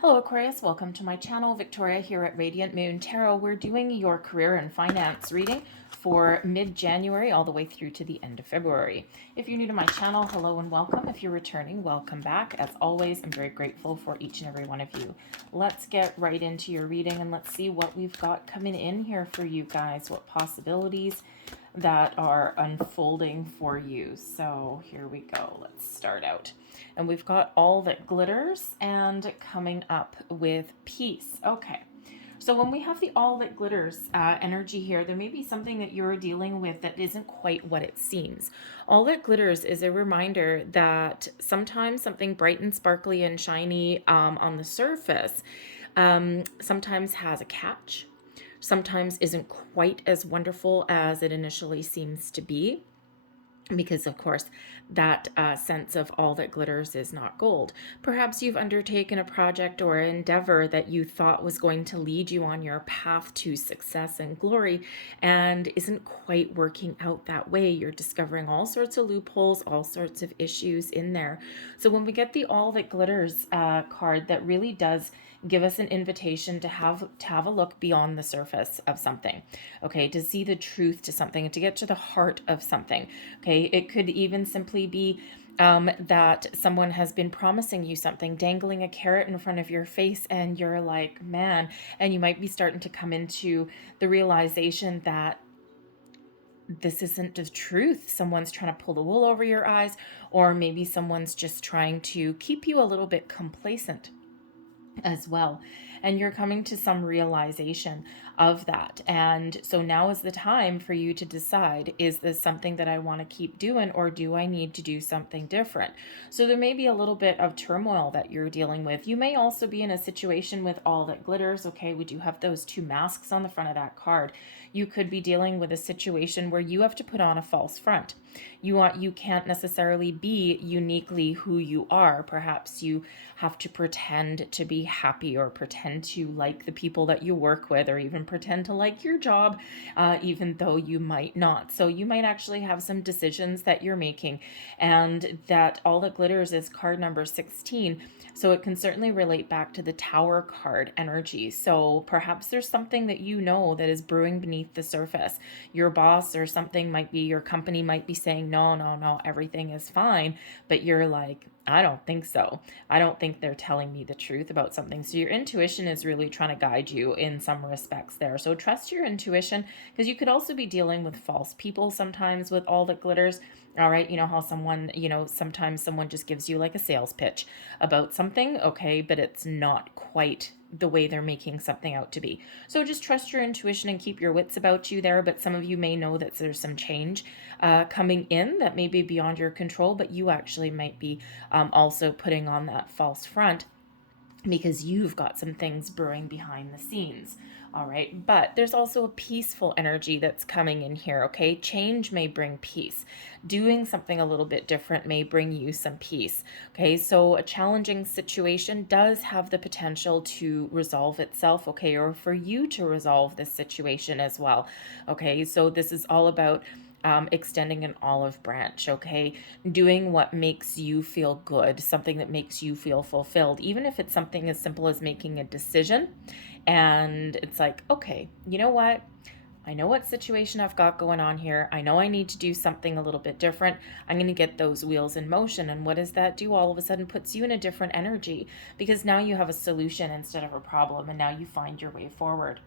Hello Aquarius, welcome to my channel. Victoria here at Radiant Moon Tarot. We're doing your career and finance reading for mid-January all the way through to the end of February. If you're new to my channel, hello and welcome. If you're returning, welcome back. As always, I'm very grateful for each and every one of you. Let's get right into your reading and let's see what we've got coming in here for you guys, what possibilities that are unfolding for you. So here we go. Let's start out. And we've got all that glitters and coming up with peace. Okay. So when we have the all that glitters energy here, there may be something that you're dealing with that isn't quite what it seems. All that glitters is a reminder that sometimes something bright and sparkly and shiny on the surface sometimes has a catch, sometimes isn't quite as wonderful as it initially seems to be. Because, of course, that sense of all that glitters is not gold. Perhaps you've undertaken a project or an endeavor that you thought was going to lead you on your path to success and glory and isn't quite working out that way. You're discovering all sorts of loopholes, all sorts of issues in there. So when we get the all that glitters card, that really does give us an invitation to have a look beyond the surface of something, okay, to see the truth to something, to get to the heart of something, okay. It could even simply be that someone has been promising you something, dangling a carrot in front of your face, and you're like, man, and you might be starting to come into the realization that this isn't the truth. Someone's trying to pull the wool over your eyes, or maybe someone's just trying to keep you a little bit complacent as well, and you're coming to some realization of that. And so now is the time for you to decide, is this something that I want to keep doing, or do I need to do something different? So there may be a little bit of turmoil that you're dealing with. You may also be in a situation with all that glitters. Okay, we do have those two masks on the front of that card. You could be dealing with a situation where you have to put on a false front. You can't necessarily be uniquely who you are. Perhaps you have to pretend to be happy, or pretend to like the people that you work with, or even pretend to like your job, even though you might not. So you might actually have some decisions that you're making, and that all that glitters is card number 16. So it can certainly relate back to the Tower card energy. So perhaps there's something that you know that is brewing beneath the surface. Your boss or something might be, your company might be saying, no, everything is fine. But you're like, I don't think so. I don't think they're telling me the truth about something. So your intuition is really trying to guide you in some respects there. So trust your intuition, because you could also be dealing with false people sometimes with all that glitters. All right, you know how someone, sometimes someone just gives you like a sales pitch about something, okay, but it's not quite the way they're making something out to be. So just trust your intuition and keep your wits about you there. But some of you may know that there's some change coming in that may be beyond your control, but you actually might be also putting on that false front, because you've got some things brewing behind the scenes. All right, but there's also a peaceful energy that's coming in here, okay? Change may bring peace. Doing something a little bit different may bring you some peace, okay? So a challenging situation does have the potential to resolve itself, okay? Or for you to resolve this situation as well, okay? So this is all about extending an olive branch, okay? Doing what makes you feel good, something that makes you feel fulfilled, even if it's something as simple as making a decision. And it's like, okay, you know what? I know what situation I've got going on here. I know I need to do something a little bit different. I'm going to get those wheels in motion. And what does that do? All of a sudden puts you in a different energy, because now you have a solution instead of a problem, and now you find your way forward.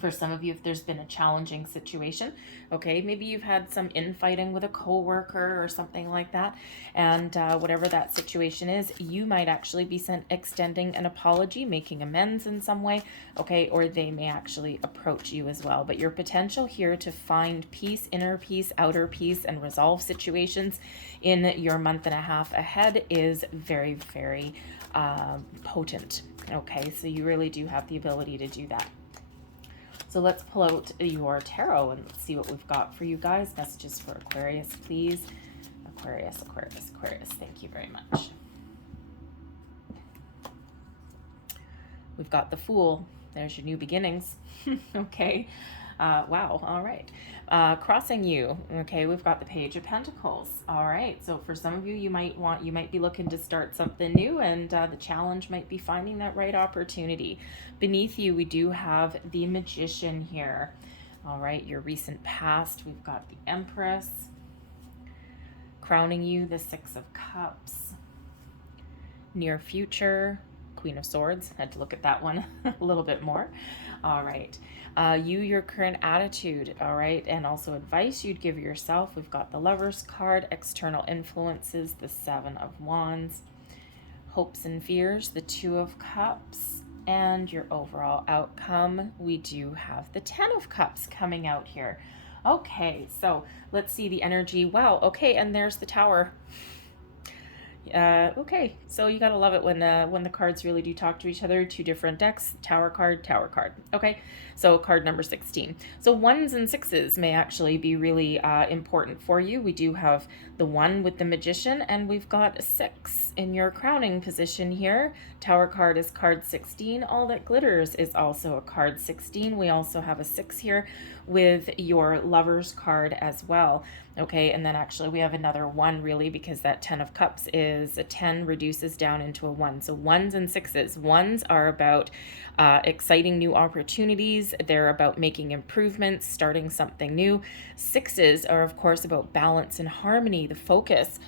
For some of you, if there's been a challenging situation, okay, maybe you've had some infighting with a coworker or something like that, and whatever that situation is, you might actually be extending an apology, making amends in some way, okay, or they may actually approach you as well. But your potential here to find peace, inner peace, outer peace, and resolve situations in your month and a half ahead is very, very potent, okay? So you really do have the ability to do that. So let's pull out your tarot and see what we've got for you guys. Messages for Aquarius, please. Aquarius. Thank you very much. We've got the Fool. There's your new beginnings. Okay. Wow. All right. Crossing you. Okay, we've got the Page of Pentacles. All right. So for some of you, you might be looking to start something new, and the challenge might be finding that right opportunity. Beneath you, we do have the Magician here. All right, your recent past. We've got the Empress. Crowning you, the Six of Cups. Near future, Queen of Swords. Had to look at that one a little bit more. All right. Your current attitude, all right, and also advice you'd give yourself. We've got the Lover's card, external influences, the Seven of Wands, hopes and fears, the Two of Cups, and your overall outcome. We do have the Ten of Cups coming out here. Okay, so let's see the energy. Wow, okay, and there's the Tower. Okay, so you gotta love it when the cards really do talk to each other. Two different decks, Tower card, Tower card. Okay, so card number 16. So ones and sixes may actually be really important for you. We do have the one with the Magician, and we've got a 6 in your crowning position here. Tower card is card 16. All that glitters is also a card 16. We also have a 6 here with your Lover's card as well. Okay, and then actually we have another 1 really, because that 10 of Cups is a 10 reduces down into a 1. So ones and sixes. Ones are about exciting new opportunities. They're about making improvements, starting something new. Sixes are of course about balance and harmony, the focus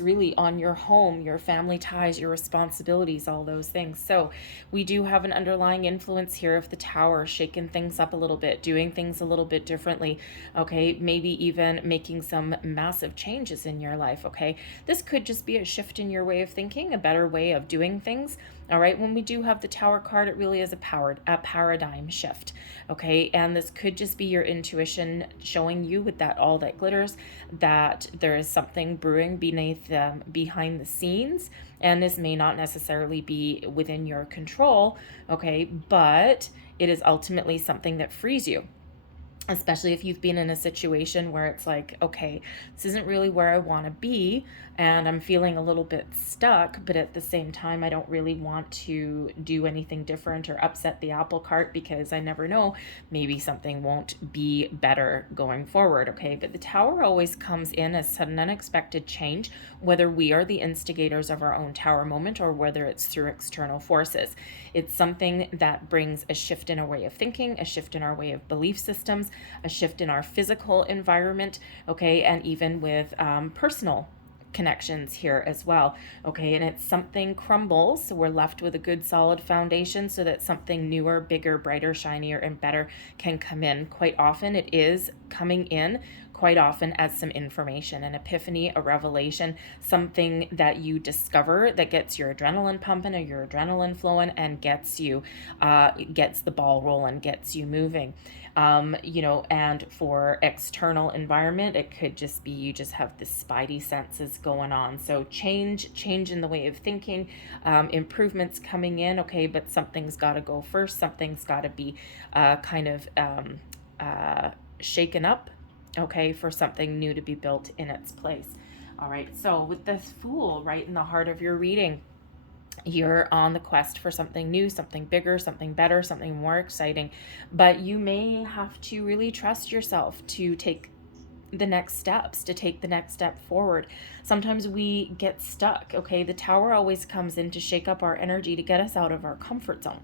really on your home, your family ties, your responsibilities, all those things. So we do have an underlying influence here of the Tower, shaking things up a little bit, doing things a little bit differently. Okay, maybe even making some massive changes in your life. Okay, this could just be a shift in your way of thinking, a better way of doing things. All right, when we do have the Tower card, it really is a paradigm shift. Okay, and this could just be your intuition showing you with that all that glitters that there is something brewing behind the scenes, and this may not necessarily be within your control. Okay, but it is ultimately something that frees you. Especially if you've been in a situation where it's like, okay, this isn't really where I want to be, and I'm feeling a little bit stuck, but at the same time, I don't really want to do anything different or upset the apple cart, because I never know, maybe something won't be better going forward. Okay, but the Tower always comes in as sudden unexpected change, whether we are the instigators of our own Tower moment or whether it's through external forces. It's something that brings a shift in our way of thinking, a shift in our way of belief systems, a shift in our physical environment, okay, and even with personal connections here as well. Okay, and it's something crumbles, so we're left with a good solid foundation so that something newer, bigger, brighter, shinier, and better can come in. Quite often it is coming in quite often as some information, an epiphany, a revelation, something that you discover that gets your adrenaline pumping or your adrenaline flowing and gets the ball rolling, gets you moving. And for external environment, it could just be you just have the spidey senses going on. So change in the way of thinking, improvements coming in, okay, but something's got to go first. Something's got to be shaken up, okay, for something new to be built in its place. All right, so with this Fool right in the heart of your reading, you're on the quest for something new, something bigger, something better, something more exciting, but you may have to really trust yourself to take the next steps, to take the next step forward. Sometimes we get stuck, okay? The Tower always comes in to shake up our energy, to get us out of our comfort zone.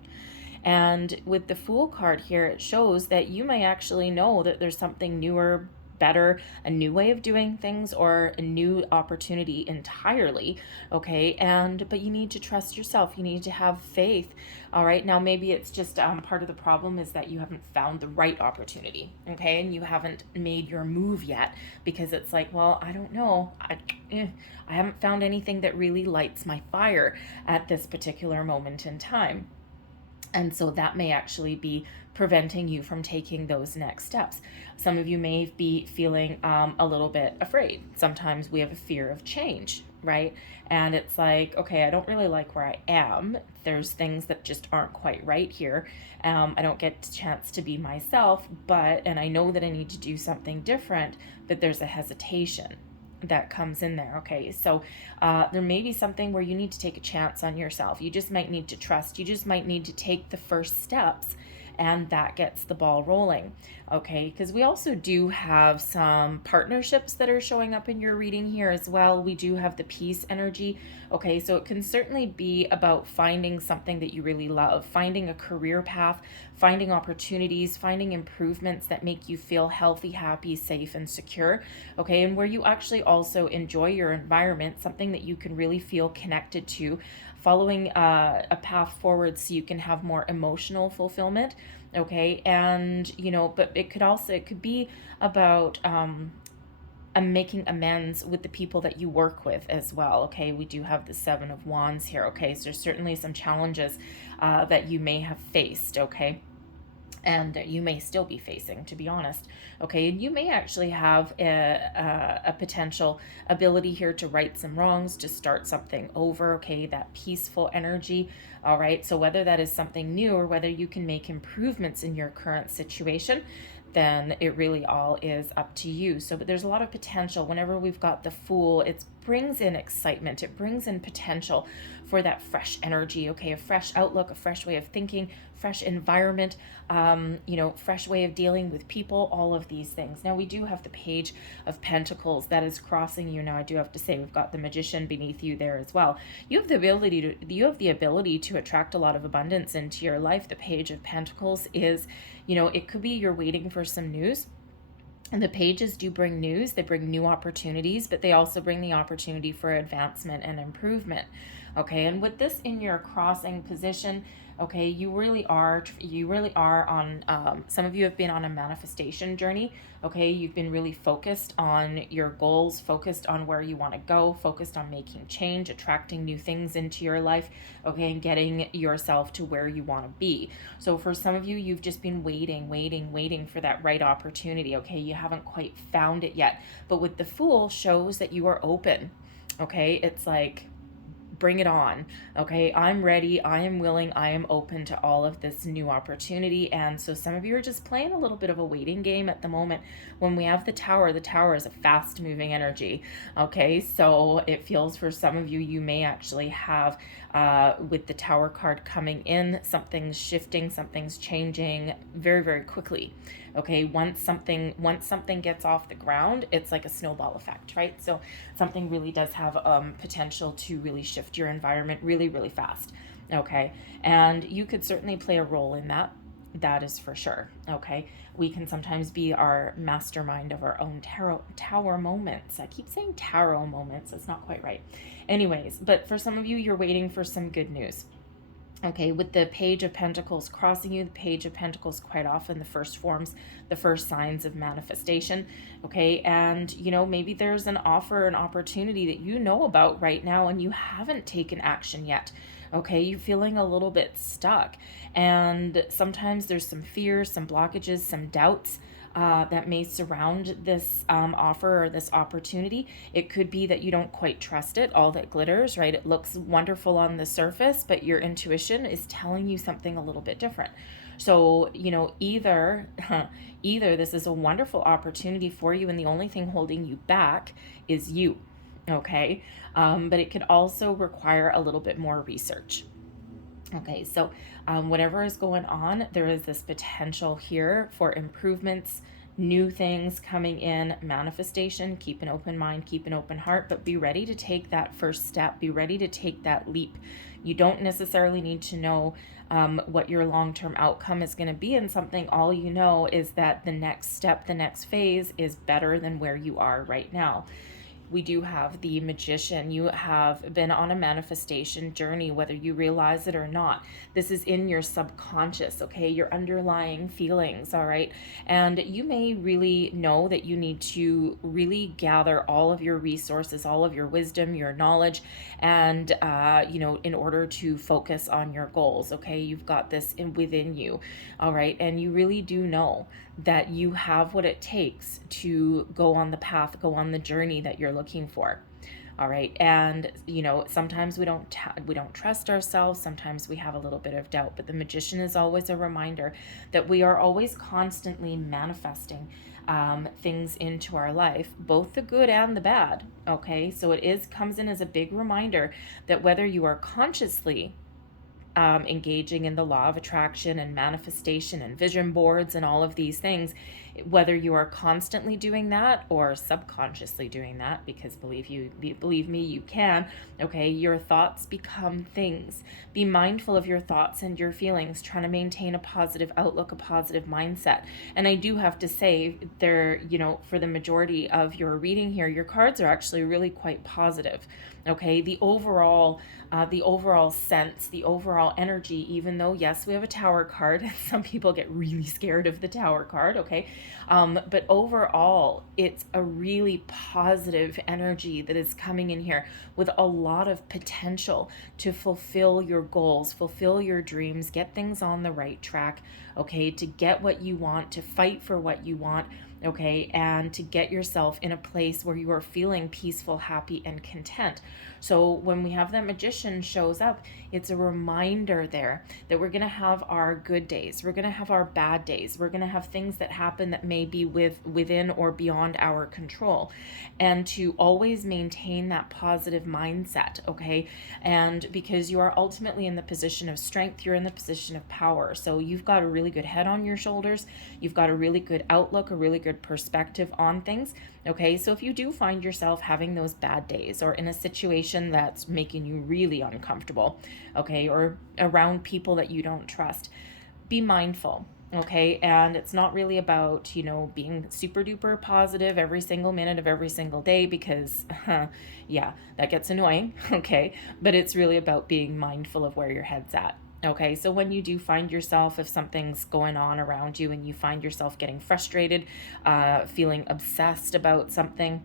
And with the Fool card here, it shows that you may actually know that there's something newer, better, a new way of doing things, or a new opportunity entirely, okay? But you need to trust yourself. You need to have faith. All right, now maybe it's just part of the problem is that you haven't found the right opportunity, okay? And you haven't made your move yet, because it's like, well, I don't know. I haven't found anything that really lights my fire at this particular moment in time. And so that may actually be preventing you from taking those next steps. Some of you may be feeling a little bit afraid. Sometimes we have a fear of change, right? And it's like, okay, I don't really like where I am. There's things that just aren't quite right here. I don't get a chance to be myself, and I know that I need to do something different, but there's a hesitation that comes in there. Okay, so there may be something where you need to take a chance on yourself. You just might need to trust. You just might need to take the first steps and that gets the ball rolling. Okay, because we also do have some partnerships that are showing up in your reading here as well. We do have the peace energy. Okay, so it can certainly be about finding something that you really love, finding a career path, finding opportunities, finding improvements that make you feel healthy, happy, safe, and secure. Okay, and where you actually also enjoy your environment, something that you can really feel connected to, following a path forward so you can have more emotional fulfillment. Okay, and but it could be about making amends with the people that you work with as well. Okay, we do have the Seven of Wands here. Okay, so there's certainly some challenges that you may have faced. Okay, and you may still be facing, to be honest. Okay, and you may actually have a potential ability here to right some wrongs, to start something over. Okay, that peaceful energy. All right, so whether that is something new or whether you can make improvements in your current situation, then it really all is up to you. So, but there's a lot of potential. Whenever we've got the Fool, it brings in excitement. It brings in potential for that fresh energy. Okay, a fresh outlook, a fresh way of thinking, fresh environment, fresh way of dealing with people, all of these things. Now we do have the Page of Pentacles that is crossing you. Now I do have to say we've got the Magician beneath you there as well. You have the ability to attract a lot of abundance into your life. The Page of Pentacles is, it could be you're waiting for some news. And the pages do bring news, they bring new opportunities, but they also bring the opportunity for advancement and improvement. Okay, and with this in your crossing position, okay, you really are on, some of you have been on a manifestation journey. Okay, you've been really focused on your goals, focused on where you want to go, focused on making change, attracting new things into your life, okay, and getting yourself to where you want to be. So for some of you, you've just been waiting for that right opportunity. Okay, you haven't quite found it yet, but with the Fool shows that you are open. Okay, it's like, bring it on. Okay, I'm ready, I am willing, I am open to all of this new opportunity. And so some of you are just playing a little bit of a waiting game at the moment. When we have the Tower is a fast moving energy. Okay, so it feels for some of you, you may actually have with the Tower card coming in, something's shifting, something's changing very, very quickly. Okay, once something gets off the ground, it's like a snowball effect, right? So something really does have potential to really shift your environment really, really fast. Okay, and you could certainly play a role in that. That is for sure. Okay, we can sometimes be our mastermind of our own tower moments. I keep saying tarot moments, it's not quite right. Anyways, but for some of you, you're waiting for some good news. Okay, with the Page of Pentacles crossing you, the Page of Pentacles quite often the first forms, the first signs of manifestation. Okay, and maybe there's an offer, an opportunity that you know about right now and you haven't taken action yet. Okay, you're feeling a little bit stuck, and sometimes there's some fears, some blockages, some doubts that may surround this offer or this opportunity. It could be that you don't quite trust it, all that glitters, right? It looks wonderful on the surface, but your intuition is telling you something a little bit different. So, either this is a wonderful opportunity for you and the only thing holding you back is you, okay? But it could also require a little bit more research. Okay, so whatever is going on, there is this potential here for improvements, new things coming in, manifestation. Keep an open mind, keep an open heart, but be ready to take that first step. Be ready to take that leap. You don't necessarily need to know what your long-term outcome is going to be in something. All you know is that the next step, the next phase is better than where you are right now. We do have the Magician. You have been on a manifestation journey, whether you realize it or not. This is in your subconscious, okay? Your underlying feelings, all right? And you may really know that you need to really gather all of your resources, all of your wisdom, your knowledge, and, in order to focus on your goals, okay? You've got this within you, all right? And you really do know that you have what it takes to go on the path, go on the journey that you're looking for. All right. And, sometimes we don't trust ourselves. Sometimes we have a little bit of doubt, but the Magician is always a reminder that we are always constantly manifesting things into our life, both the good and the bad. Okay. So it comes in as a big reminder that whether you are consciously engaging in the law of attraction and manifestation and vision boards and all of these things, whether you are constantly doing that or subconsciously doing that, because believe me, you can, okay, your thoughts become things. Be mindful of your thoughts and your feelings, trying to maintain a positive outlook, a positive mindset. And I do have to say, there, for the majority of your reading here, your cards are actually really quite positive. Okay, the overall sense, the overall energy, even though, yes, we have a Tower card, some people get really scared of the Tower card, okay, but overall, it's a really positive energy that is coming in here with a lot of potential to fulfill your goals, fulfill your dreams, get things on the right track, okay, to get what you want, to fight for what you want, okay, and to get yourself in a place where you are feeling peaceful, happy, and content. So when we have that Magician shows up, it's a reminder there that we're going to have our good days, we're going to have our bad days, we're going to have things that happen that may be within or beyond our control, and to always maintain that positive mindset, okay? And because you are ultimately in the position of strength, you're in the position of power. So you've got a really good head on your shoulders, you've got a really good outlook, a really good perspective on things, okay? So if you do find yourself having those bad days or in a situation that's making you really uncomfortable, okay, or around people that you don't trust, be mindful, okay? And it's not really about, being super duper positive every single minute of every single day, because yeah, that gets annoying, okay? But it's really about being mindful of where your head's at. Okay, so when you do find yourself, if something's going on around you and you find yourself getting frustrated, feeling obsessed about something,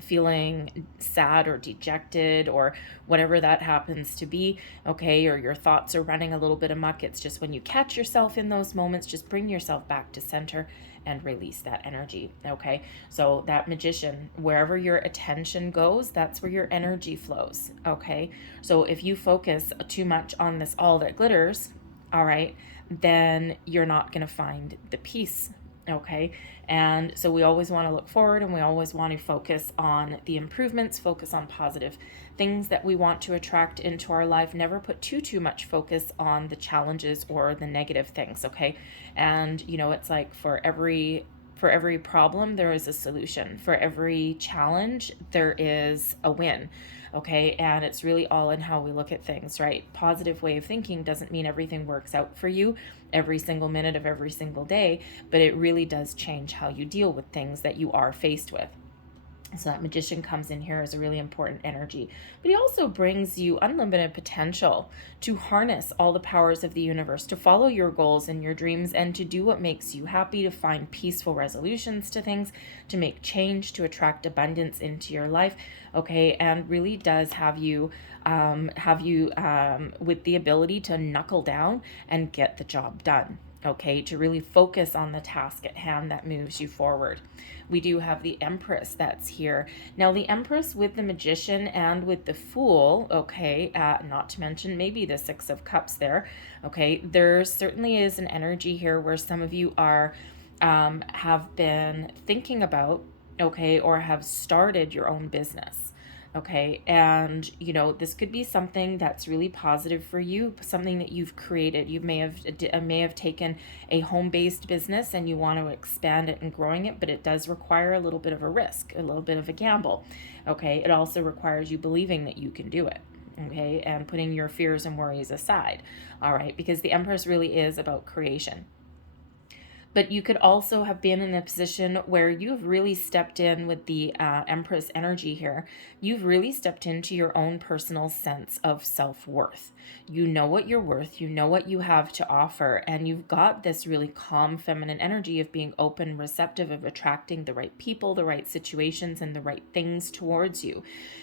feeling sad or dejected or whatever that happens to be, okay, or your thoughts are running a little bit amok, it's just when you catch yourself in those moments, just bring yourself back to center and release that energy, okay? So that Magician, wherever your attention goes, that's where your energy flows, okay? So if you focus too much on this all that glitters, all right, then you're not going to find the peace, okay? And so we always want to look forward, and we always want to focus on the improvements, focus on positive things that we want to attract into our life. Never put too much focus on the challenges or the negative things, okay? And it's like for every problem there is a solution, for every challenge there is a win, okay? And it's really all in how we look at things, right? Positive way of thinking doesn't mean everything works out for you every single minute of every single day, but it really does change how you deal with things that you are faced with. So that Magician comes in here as a really important energy. But he also brings you unlimited potential to harness all the powers of the universe, to follow your goals and your dreams, and to do what makes you happy, to find peaceful resolutions to things, to make change, to attract abundance into your life, okay? And really does have you with the ability to knuckle down and get the job done, okay? To really focus on the task at hand that moves you forward. We do have the Empress that's here. Now, the Empress with the Magician and with the Fool, okay, not to mention maybe the Six of Cups there, okay, there certainly is an energy here where some of you are, have been thinking about, okay, or have started your own business. Okay, and this could be something that's really positive for you, something that you've created. You may have taken a home-based business and you want to expand it and growing it, but it does require a little bit of a risk, a little bit of a gamble. Okay, it also requires you believing that you can do it. Okay, and putting your fears and worries aside. All right, because the Empress really is about creation. But you could also have been in a position where you've really stepped in with the Empress energy here. You've really stepped into your own personal sense of self-worth. You know what you're worth, you know what you have to offer, and you've got this really calm feminine energy of being open, receptive, of attracting the right people, the right situations, and the right things towards you.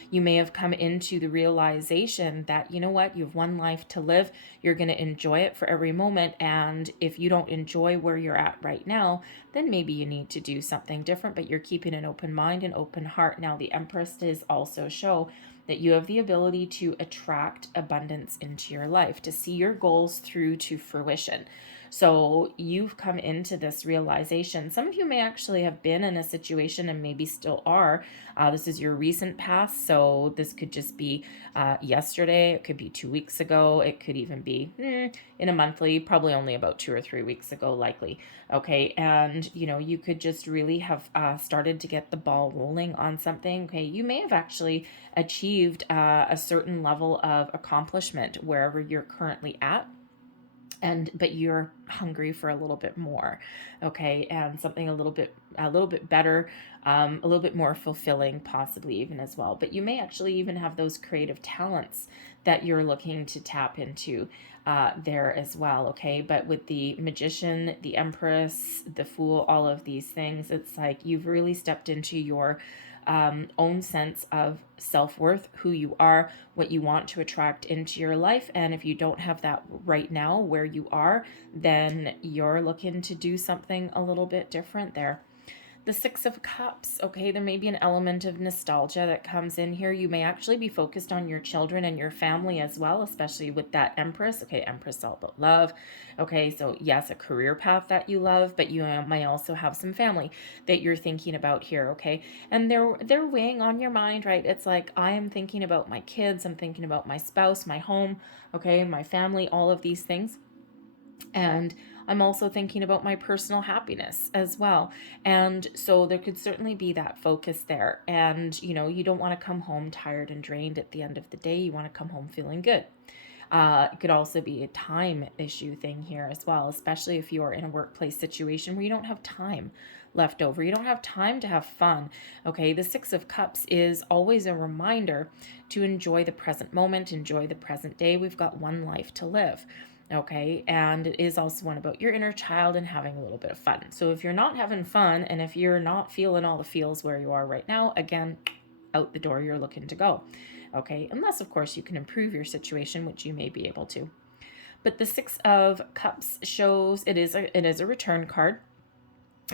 You may have come into the realization that, you know what, you have one life to live, you're going to enjoy it for every moment, and if you don't enjoy where you're at right now, then maybe you need to do something different, but you're keeping an open mind and open heart. Now, the Empress does also show that you have the ability to attract abundance into your life, to see your goals through to fruition. So you've come into this realization. Some of you may actually have been in a situation and maybe still are. This is your recent past. So this could just be yesterday. It could be 2 weeks ago. It could even be in a monthly, probably only about 2 or 3 weeks ago, likely. Okay. And, you know, you could just really have started to get the ball rolling on something. Okay. You may have actually achieved a certain level of accomplishment wherever you're currently at, but you're hungry for a little bit more, okay, and something a little bit better, a little bit more fulfilling, possibly even as well. But you may actually even have those creative talents that you're looking to tap into there as well, okay. But with the Magician, the Empress, the Fool, all of these things, it's like you've really stepped into your own sense of self-worth, who you are, what you want to attract into your life. And if you don't have that right now where you are, then you're looking to do something a little bit different there. The Six of Cups, okay, there may be an element of nostalgia that comes in here. You may actually be focused on your children and your family as well, especially with that Empress. Okay, Empress is all about love. Okay, so yes, a career path that you love, but you may also have some family that you're thinking about here, okay? And they're weighing on your mind, right? It's like, I am thinking about my kids, I'm thinking about my spouse, my home, okay, my family, all of these things. And I'm also thinking about my personal happiness as well. And so there could certainly be that focus there. And, you know, you don't want to come home tired and drained at the end of the day. You want to come home feeling good. It could also be a time issue thing here as well, especially if you're in a workplace situation where you don't have time left over. You don't have time to have fun. Okay, the Six of Cups is always a reminder to enjoy the present moment, enjoy the present day. We've got one life to live. Okay, and it is also one about your inner child and having a little bit of fun. So if you're not having fun and if you're not feeling all the feels where you are right now, again, out the door you're looking to go. Okay, unless of course you can improve your situation, which you may be able to. But the Six of Cups shows it is a return card.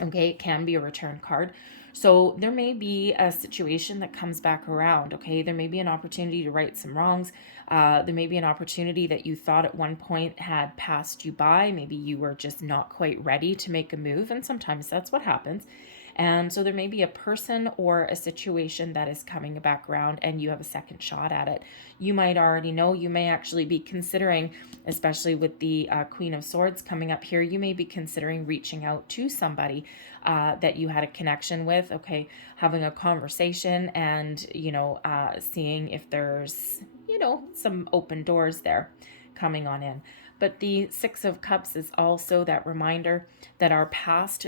Okay, it can be a return card. So there may be a situation that comes back around, okay? There may be an opportunity to right some wrongs. There may be an opportunity that you thought at one point had passed you by. Maybe you were just not quite ready to make a move, and sometimes that's what happens. And so there may be a person or a situation that is coming back around and you have a second shot at it. You might already know, you may actually be considering, especially with the Queen of Swords coming up here, you may be considering reaching out to somebody that you had a connection with, okay, having a conversation and, you know, seeing if there's, you know, some open doors there coming on in. But the Six of Cups is also that reminder that our past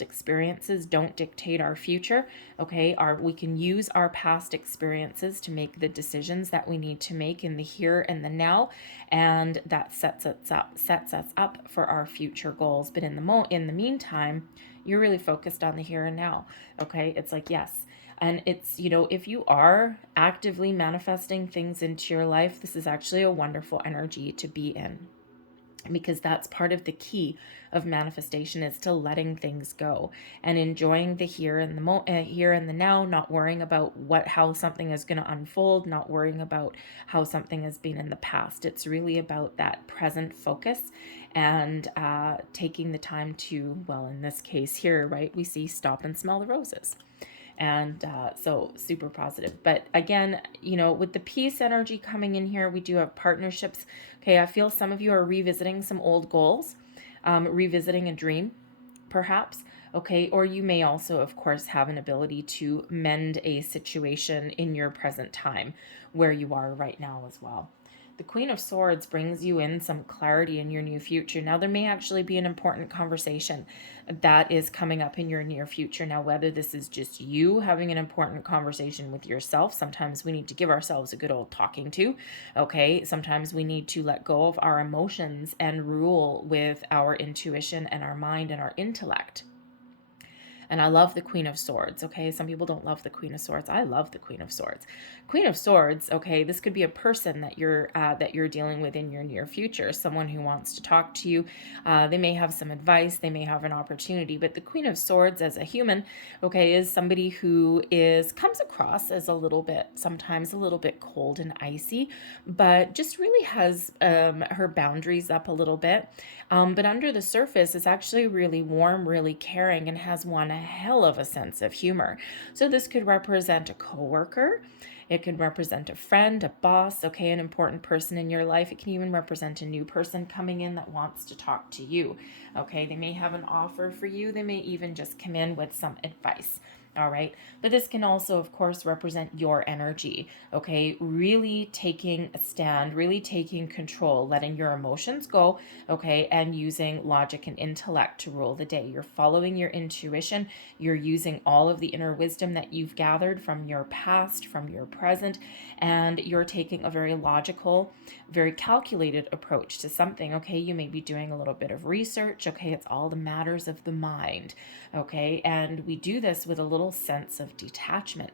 experiences don't dictate our future. Okay, we can use our past experiences to make the decisions that we need to make in the here and the now, and that sets us up for our future goals. But in the meantime, you're really focused on the here and now. Okay, it's like, yes. And it's, you know, if you are actively manifesting things into your life, this is actually a wonderful energy to be in, because that's part of the key of manifestation, is to letting things go and enjoying the here and the now, not worrying about how something is going to unfold, not worrying about how something has been in the past. It's really about that present focus and taking the time to, well, in this case here, right, we see stop and smell the roses. And so super positive. But again, you know, with the peace energy coming in here, we do have partnerships. Okay, I feel some of you are revisiting some old goals, revisiting a dream, perhaps. Okay, or you may also, of course, have an ability to mend a situation in your present time where you are right now as well. The Queen of Swords brings you in some clarity in your new future. Now, there may actually be an important conversation that is coming up in your near future. Now, whether this is just you having an important conversation with yourself, sometimes we need to give ourselves a good old talking to, okay? Sometimes we need to let go of our emotions and rule with our intuition and our mind and our intellect. And I love the Queen of Swords, okay? Some people don't love the Queen of Swords. I love the Queen of Swords. Queen of Swords, okay, this could be a person that you're dealing with in your near future, someone who wants to talk to you. They may have some advice, they may have an opportunity, but the Queen of Swords as a human, okay, is somebody who comes across as a little bit, sometimes a little bit cold and icy, but just really has her boundaries up a little bit. But under the surface is actually really warm, really caring, and has one hell of a sense of humor. So this could represent a coworker. It could represent a friend, a boss, okay, an important person in your life. It can even represent a new person coming in that wants to talk to you, okay? They may have an offer for you. They may even just come in with some advice. All right. But this can also, of course, represent your energy. Okay. Really taking a stand, really taking control, letting your emotions go. Okay. And using logic and intellect to rule the day. You're following your intuition. You're using all of the inner wisdom that you've gathered from your past, from your present, and you're taking a very logical, very calculated approach to something. Okay. You may be doing a little bit of research. Okay. It's all the matters of the mind. Okay. And we do this with a little sense of detachment.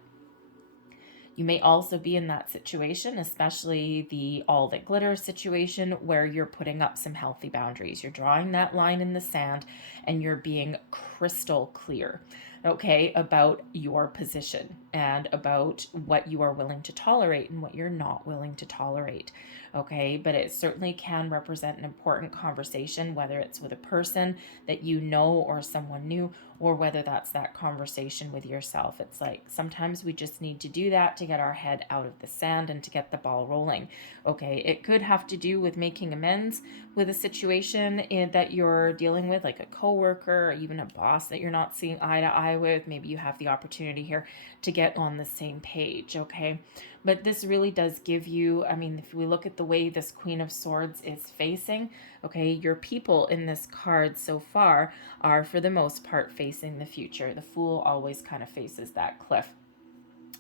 You may also be in that situation, especially the all that glitter situation, where you're putting up some healthy boundaries. You're drawing that line in the sand and you're being crystal clear, okay, about your position and about what you are willing to tolerate and what you're not willing to tolerate. Okay, but it certainly can represent an important conversation, whether it's with a person that you know or someone new, or whether that's that conversation with yourself. It's like sometimes we just need to do that to get our head out of the sand and to get the ball rolling. Okay, it could have to do with making amends with a situation that you're dealing with, like a coworker or even a boss that you're not seeing eye to eye with. Maybe you have the opportunity here to get on the same page, okay? But this really does give you, I mean, if we look at the way this Queen of Swords is facing, okay, your people in this card so far are for the most part facing the future. The Fool always kind of faces that cliff.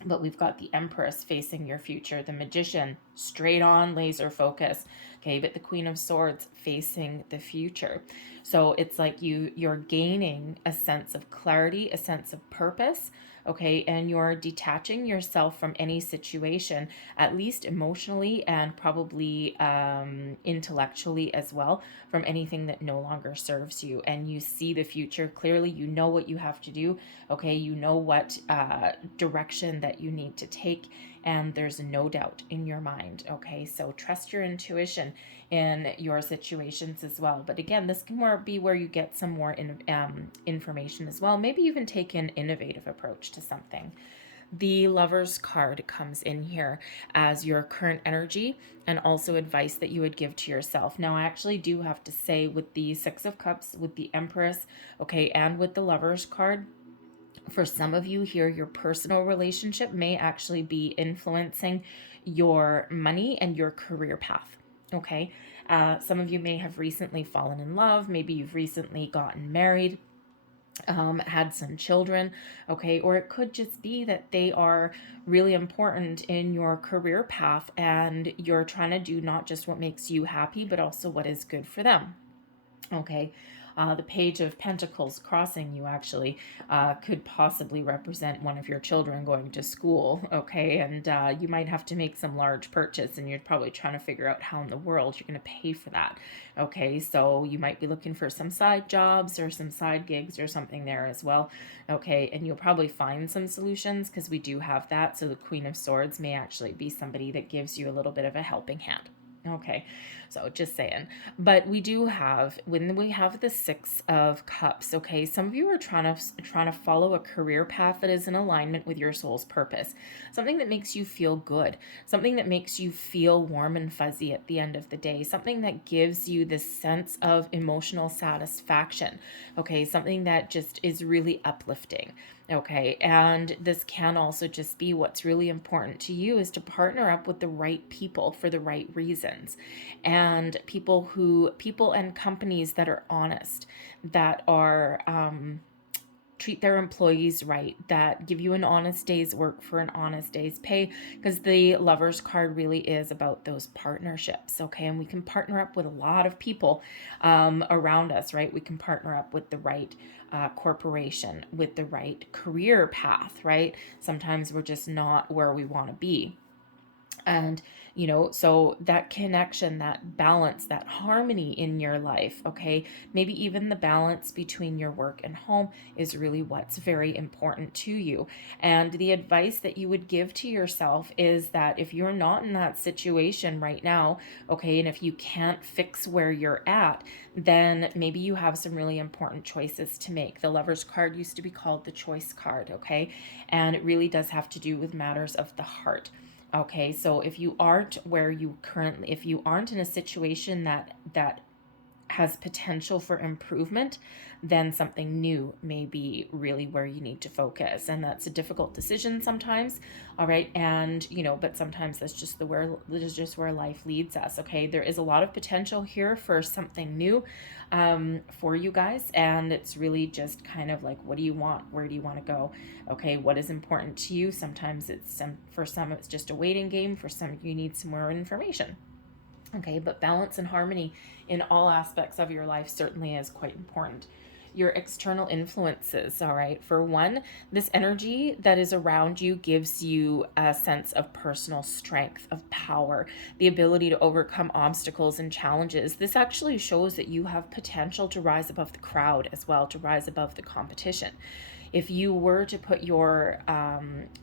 But we've got the Empress facing your future, the Magician straight on laser focus, okay, but the Queen of Swords facing the future. So it's like you're gaining a sense of clarity, a sense of purpose, okay, and you're detaching yourself from any situation, at least emotionally and probably intellectually as well, from anything that no longer serves you. And you see the future clearly. You know what you have to do, okay, you know what direction that you need to take, and there's no doubt in your mind. Okay, so trust your intuition in your situations as well. But again, this can be where you get some more information as well. Maybe even take an innovative approach to something. The Lover's card comes in here as your current energy and also advice that you would give to yourself. Now, I actually do have to say, with the Six of Cups, with the Empress, okay, and with the Lover's card, for some of you here, your personal relationship may actually be influencing your money and your career path. Okay. Some of you may have recently fallen in love. Maybe you've recently gotten married, had some children. Okay. Or it could just be that they are really important in your career path and you're trying to do not just what makes you happy, but also what is good for them. Okay. The Page of Pentacles crossing you actually could possibly represent one of your children going to school, okay? And you might have to make some large purchase, and you're probably trying to figure out how in the world you're going to pay for that, okay? So you might be looking for some side jobs or some side gigs or something there as well, okay? And you'll probably find some solutions because we do have that. So the Queen of Swords may actually be somebody that gives you a little bit of a helping hand. Okay, so just saying. But we do have, when we have the Six of Cups, okay, some of you are trying to follow a career path that is in alignment with your soul's purpose. Something that makes you feel good. Something that makes you feel warm and fuzzy at the end of the day. Something that gives you this sense of emotional satisfaction. Okay, something that just is really uplifting. Okay, and this can also just be what's really important to you is to partner up with the right people for the right reasons, and people and companies that are honest, that are treat their employees right, that give you an honest day's work for an honest day's pay, because the Lovers card really is about those partnerships, okay? And we can partner up with a lot of people around us, right? We can partner up with the right corporation, with the right career path, right? Sometimes we're just not where we want to be. And, you know, so that connection, that balance, that harmony in your life, okay, maybe even the balance between your work and home is really what's very important to you. And the advice that you would give to yourself is that if you're not in that situation right now, okay, and if you can't fix where you're at, then maybe you have some really important choices to make. The Lovers card used to be called the Choice card, okay, and it really does have to do with matters of the heart. Okay, so if you aren't where you currently, if you aren't in a situation that has potential for improvement, then something new may be really where you need to focus. And that's a difficult decision sometimes. All right. And, you know, but sometimes that's just where life leads us. Okay. There is a lot of potential here for something new for you guys. And it's really just kind of like, what do you want? Where do you want to go? Okay. What is important to you? Sometimes for some, it's just a waiting game. For some, you need some more information. Okay, but balance and harmony in all aspects of your life certainly is quite important. Your external influences, all right. For one, this energy that is around you gives you a sense of personal strength, of power, the ability to overcome obstacles and challenges. This actually shows that you have potential to rise above the crowd as well, to rise above the competition. If you were to put your,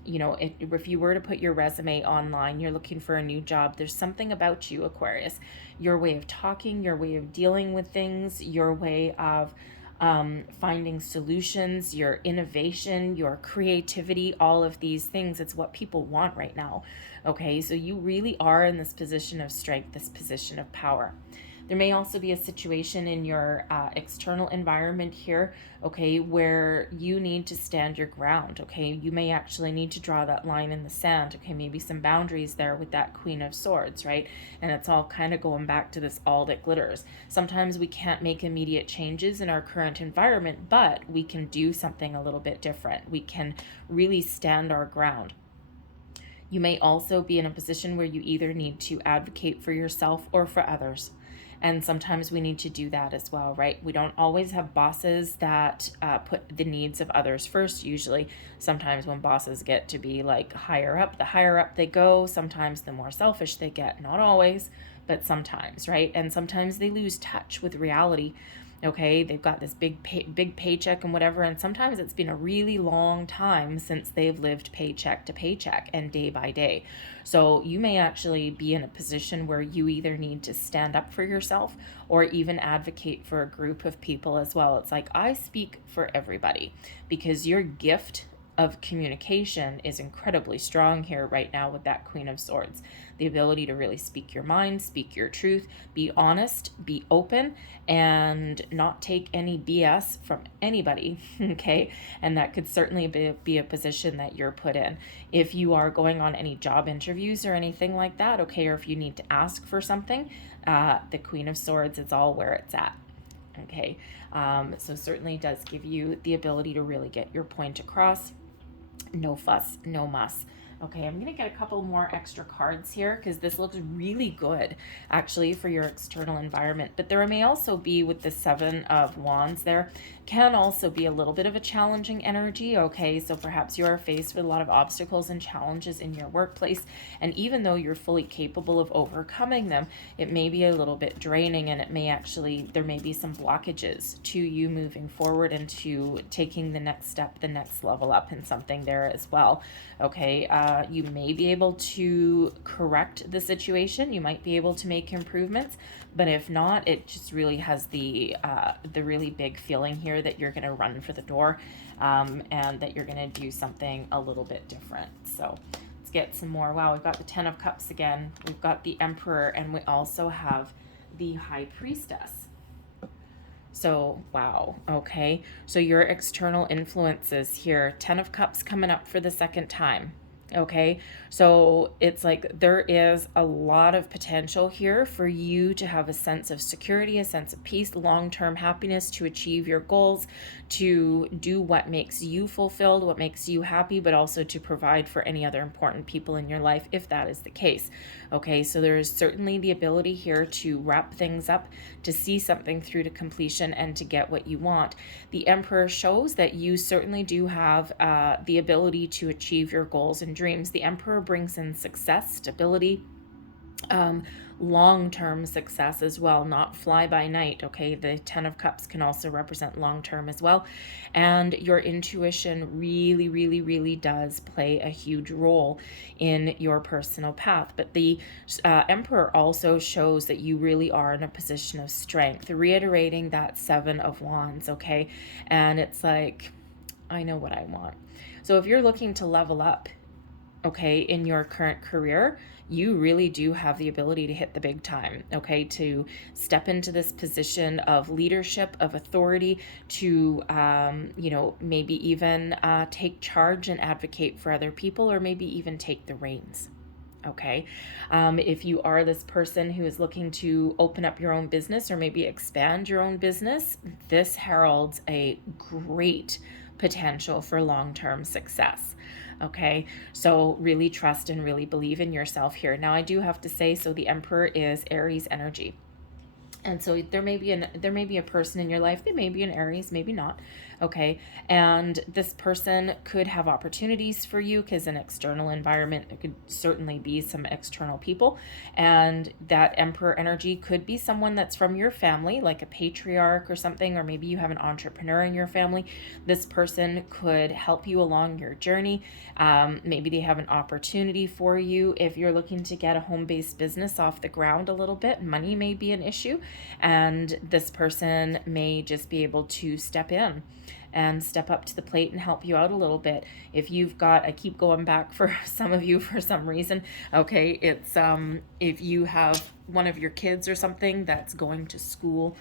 if you were to put your resume online, you're looking for a new job, there's something about you, Aquarius, your way of talking, your way of dealing with things, your way of finding solutions, your innovation, your creativity, all of these things. It's what people want right now. Okay, so you really are in this position of strength, this position of power. There may also be a situation in your external environment here, okay, where you need to stand your ground, okay? You may actually need to draw that line in the sand, okay? Maybe some boundaries there with that Queen of Swords, right? And it's all kind of going back to this all that glitters. Sometimes we can't make immediate changes in our current environment, but we can do something a little bit different. We can really stand our ground. You may also be in a position where you either need to advocate for yourself or for others. And sometimes we need to do that as well, right? We don't always have bosses that put the needs of others first. Usually, sometimes when bosses get to be like higher up, the higher up they go, sometimes the more selfish they get. Not always, but sometimes, right? And sometimes they lose touch with reality. Okay, they've got this big paycheck and whatever, and sometimes it's been a really long time since they've lived paycheck to paycheck and day by day. So you may actually be in a position where you either need to stand up for yourself or even advocate for a group of people as well. It's like, I speak for everybody, because your gift of communication is incredibly strong here right now with that Queen of Swords. The ability to really speak your mind, speak your truth, be honest, be open, and not take any BS from anybody, okay? And that could certainly be a position that you're put in. If you are going on any job interviews or anything like that, okay, or if you need to ask for something, the Queen of Swords is all where it's at. Okay, so certainly does give you the ability to really get your point across. No fuss, no muss. Okay, I'm going to get a couple more extra cards here because this looks really good actually for your external environment. But there may also be, with the Seven of Wands there, can also be a little bit of a challenging energy. Okay, so perhaps you are faced with a lot of obstacles and challenges in your workplace. And even though you're fully capable of overcoming them, it may be a little bit draining, and it may actually, there may be some blockages to you moving forward and to taking the next step, the next level up in something there as well. Okay, you may be able to correct the situation. You might be able to make improvements, but if not, it just really has the really big feeling here that you're going to run for the door, and that you're going to do something a little bit different. So let's get some more. Wow, we've got the Ten of Cups again. We've got the Emperor, and we also have the High Priestess. So, wow, okay. So your external influences here, Ten of Cups coming up for the second time. Okay, so it's like there is a lot of potential here for you to have a sense of security, a sense of peace, long-term happiness, to achieve your goals, to do what makes you fulfilled, what makes you happy, but also to provide for any other important people in your life if that is the case. Okay, so there is certainly the ability here to wrap things up, to see something through to completion, and to get what you want. The Emperor shows that you certainly do have the ability to achieve your goals and dreams. The Emperor brings in success, stability, long-term success as well, not fly by night. Okay, the 10 of Cups can also represent long-term as well, and your intuition really does play a huge role in your personal path. But the Emperor also shows that you really are in a position of strength, reiterating that 7 of Wands. Okay, and it's like, I know what I want. So if you're looking to level up, okay, in your current career, you really do have the ability to hit the big time, okay, to step into this position of leadership, of authority, to, maybe even take charge and advocate for other people, or maybe even take the reins. Okay, if you are this person who is looking to open up your own business or maybe expand your own business, this heralds a great potential for long-term success. Okay, so really trust and really believe in yourself here. Now, I do have to say, so the Emperor is Aries energy. And so there may be a person in your life, they may be an Aries, maybe not, okay? And this person could have opportunities for you because an external environment, it could certainly be some external people. And that Emperor energy could be someone that's from your family, like a patriarch or something, or maybe you have an entrepreneur in your family. This person could help you along your journey. Maybe they have an opportunity for you. If you're looking to get a home-based business off the ground a little bit, money may be an issue. And this person may just be able to step in and step up to the plate and help you out a little bit. If you've got, I keep going back for some of you for some reason, okay, it's if you have one of your kids or something that's going to school,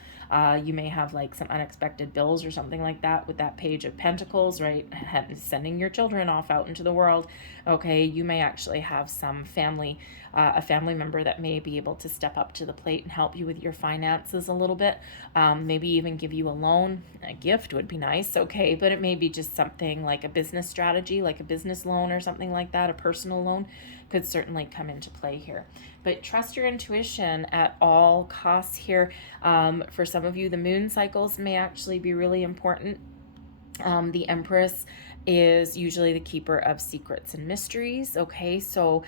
you may have like some unexpected bills or something like that with that Page of Pentacles, right? Sending your children off out into the world. Okay, you may actually have some family, a family member that may be able to step up to the plate and help you with your finances a little bit. Maybe even give you a loan. A gift would be nice, okay, but it may be just something like a business strategy, like a business loan or something like that. A personal loan could certainly come into play here. But trust your intuition at all costs here. For some of you, the moon cycles may actually be really important. The Empress is usually the keeper of secrets and mysteries. Okay, so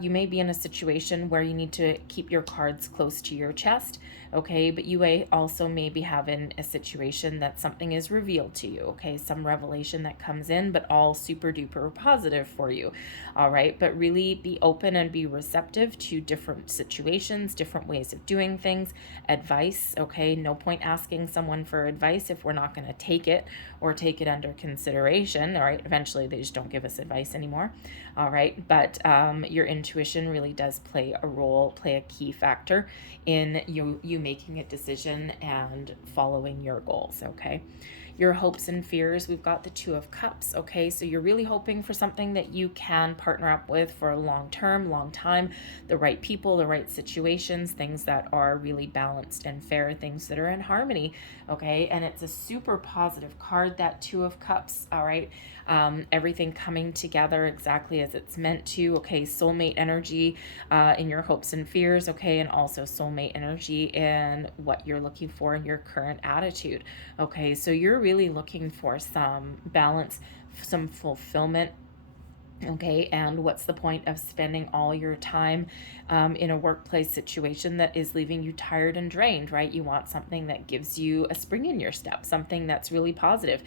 you may be in a situation where you need to keep your cards close to your chest. Okay, but you may also maybe have in a situation that something is revealed to you. Okay, some revelation that comes in, but all super duper positive for you. All right, but really be open and be receptive to different situations, different ways of doing things, advice. Okay, no point asking someone for advice if we're not going to take it or take it under consideration. All right, eventually they just don't give us advice anymore. All right, but your intuition really does play a role, play a key factor in you making a decision and following your goals. Okay, your hopes and fears, we've got the Two of Cups. Okay, so you're really hoping for something that you can partner up with for a long time, the right people, the right situations, things that are really balanced and fair, things that are in harmony. Okay, and it's a super positive card, that Two of Cups. All right, everything coming together exactly as it's meant to. Okay, soulmate energy in your hopes and fears. Okay, and also soulmate energy in what you're looking for in your current attitude. Okay, so you're really looking for some balance, some fulfillment. Okay, and what's the point of spending all your time in a workplace situation that is leaving you tired and drained, right? You want something that gives you a spring in your step, something that's really positive,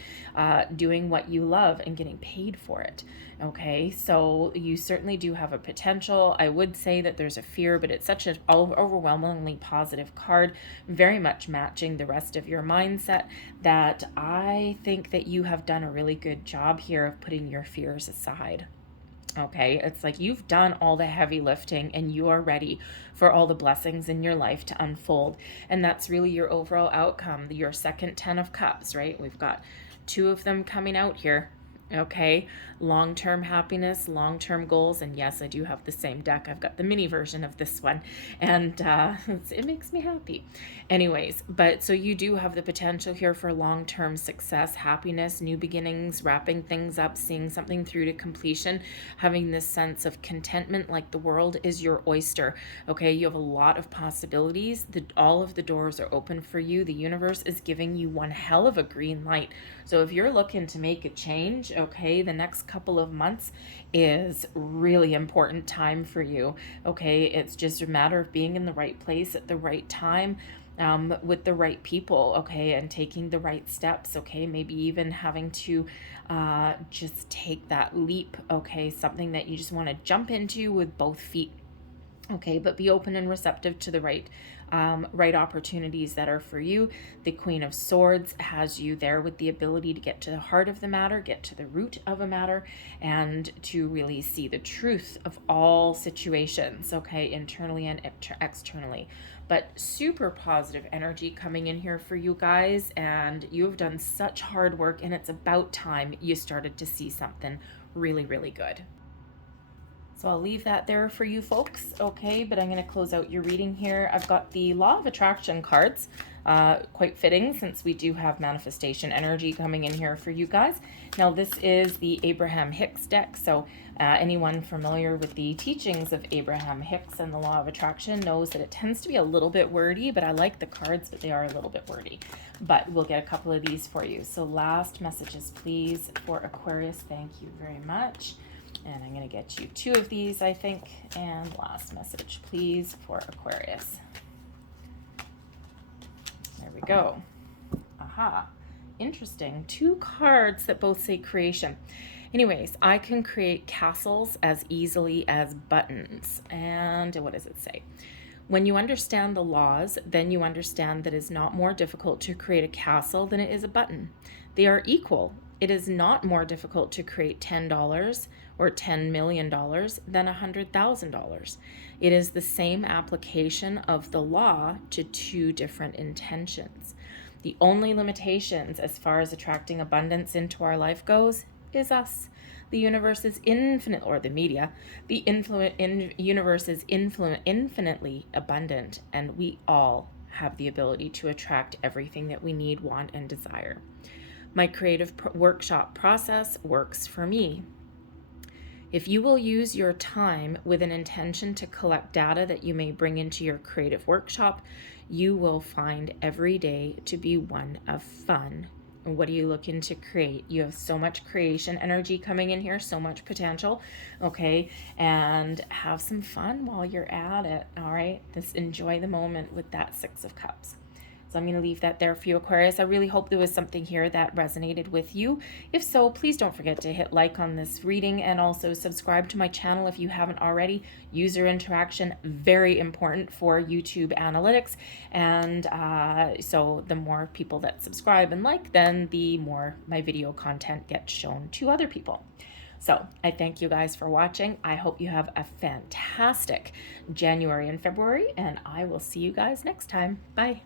doing what you love and getting paid for it. Okay, so you certainly do have a potential. I would say that there's a fear, but it's such an overwhelmingly positive card, very much matching the rest of your mindset, that I think that you have done a really good job here of putting your fears aside. Okay, it's like you've done all the heavy lifting and you are ready for all the blessings in your life to unfold. And that's really your overall outcome, your second 10 of Cups, right? We've got two of them coming out here. Okay, long-term happiness, long-term goals, and yes, I do have the same deck. I've got the mini version of this one, and it makes me happy. Anyways, but so you do have the potential here for long-term success, happiness, new beginnings, wrapping things up, seeing something through to completion, having this sense of contentment, like the world is your oyster. Okay, you have a lot of possibilities. All of the doors are open for you. The universe is giving you one hell of a green light. So if you're looking to make a change, okay, the next couple of months is really important time for you. Okay, it's just a matter of being in the right place at the right time, with the right people, okay, and taking the right steps, okay, maybe even having to just take that leap, okay, something that you just want to jump into with both feet. Okay, but be open and receptive to the right opportunities that are for you. The Queen of Swords has you there with the ability to get to the heart of the matter, get to the root of a matter, and to really see the truth of all situations, okay, internally and externally. But super positive energy coming in here for you guys, and you have done such hard work, and it's about time you started to see something really, really good. So I'll leave that there for you folks, okay? But I'm going to close out your reading here. I've got the Law of Attraction cards, quite fitting since we do have manifestation energy coming in here for you guys. Now this is the Abraham Hicks deck, so anyone familiar with the teachings of Abraham Hicks and the Law of Attraction knows that it tends to be a little bit wordy, but I like the cards, but they are a little bit wordy. But we'll get a couple of these for you. So last messages, please, for Aquarius. Thank you very much. And I'm going to get you 2 of these, I think. And last message, please, for Aquarius. There we go. Aha. Interesting. 2 cards that both say creation. Anyways, I can create castles as easily as buttons. And what does it say? When you understand the laws, then you understand that it is not more difficult to create a castle than it is a button. They are equal. It is not more difficult to create $10 or $10 million than $100,000. It is the same application of the law to 2 different intentions. The only limitations as far as attracting abundance into our life goes is us. The universe is infinite, or the media, the universe is infinitely abundant, and we all have the ability to attract everything that we need, want, and desire. My creative workshop process works for me. If you will use your time with an intention to collect data that you may bring into your creative workshop, you will find every day to be one of fun. And what are you looking to create? You have so much creation energy coming in here, so much potential, okay? And have some fun while you're at it, all right? Just enjoy the moment with that 6 of Cups. So I'm going to leave that there for you, Aquarius. I really hope there was something here that resonated with you. If so, please don't forget to hit like on this reading and also subscribe to my channel if you haven't already. User interaction, very important for YouTube analytics. And so the more people that subscribe and like, then the more my video content gets shown to other people. So I thank you guys for watching. I hope you have a fantastic January and February, and I will see you guys next time. Bye.